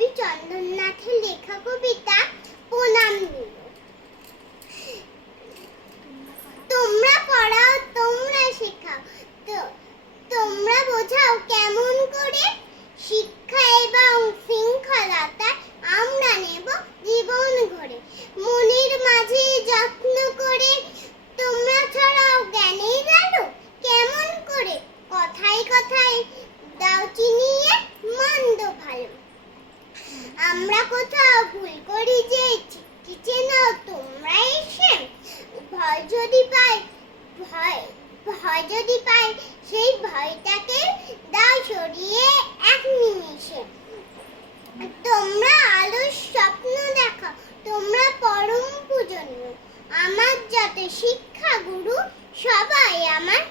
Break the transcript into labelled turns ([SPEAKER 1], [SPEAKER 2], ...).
[SPEAKER 1] भी चैनल
[SPEAKER 2] আমরা
[SPEAKER 1] কোথাও ভুল করি যে চিঠি নাও তোমরা এসে ভয় যদি পাই ভয় ভয় যদি পাই সেই ভয়টাকে দাও সরিয়ে এক নিমিষে। তোমরা আলোর স্বপ্ন দেখো, তোমরা পরম পূজনীয় আমার যাতে শিক্ষা গুরু সবাই আমার